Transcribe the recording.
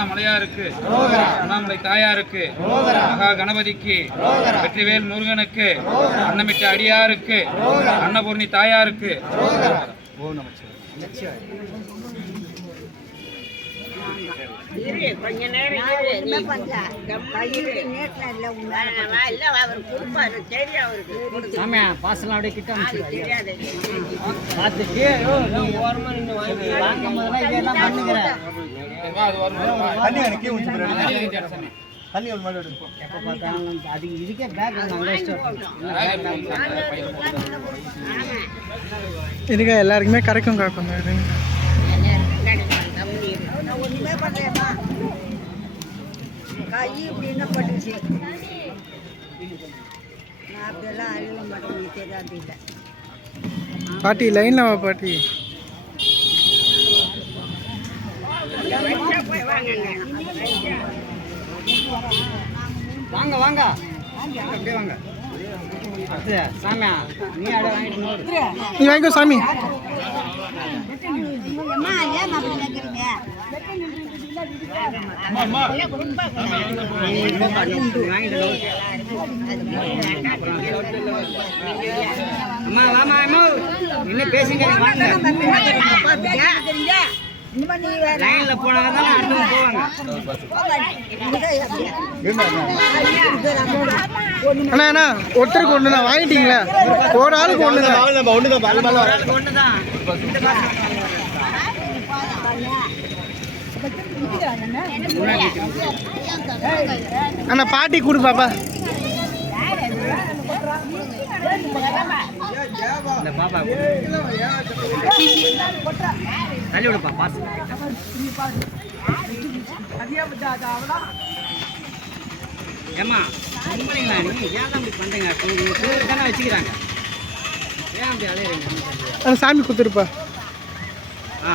அண்ணாமலையாருக்கு அண்ணாமலை தாயாருக்கு மகா கணபதிக்கு வெற்றிவேல் முருகனுக்கு அன்னமிட்ட அடியாருக்கு அன்னபூர்ணி தாயாருக்கு. இரு, கொஞ்ச நேரம் இரு. நீ இல்ல, அவர் கொடுப்பாரு. தெரியும் அவருக்கு. சாமியா பாசலாம் அப்படியே கிட்ட அது. தெரியாது. பார்த்துட்டு நீ ஓரமா நின்று வாங்கி. வாங்கும் போதெல்லாம் இதெல்லாம் பண்ணுகிறேன் எப்போ பார்த்தாலும் அது இதுக்கே பேக் அங்கே வச்சுட்டு இதுக்கு எல்லாருக்குமே கிடைக்கும் காக்கும் ஒண்ணுமே பண்ணலையம்மா கை இப்படி என்ன பட்டுச்சு நான் அப்படியெல்லாம் அறிய மாட்டேன் தெரியாது இல்லை. பாட்டி லைன்ல வா பாட்டி. வாங்க வாங்க. அப்படியே வாங்க. நீ வாங்கிக்கோ சாமி. இன்னும் பேசிங்க லைன்ல போனாங்க தானே அடுத்தவங்க போவாங்க அண்ணா அண்ணா ஒருத்தருக்கு ஒன்று தான் வாங்கிட்டீங்களா? ஒரு ஆளுக்கு ஒன்று தான் காசு அண்ணா பாட்டி கொடு பாப்பா. இந்த உண்மைங்களா நீ ஏன் பண்ணுறீங்க தானே வச்சுக்கிறாங்க. ஏன் அப்படி அலையிறீங்க? அந்த சாமி கொடுத்துருப்பா. ஆ.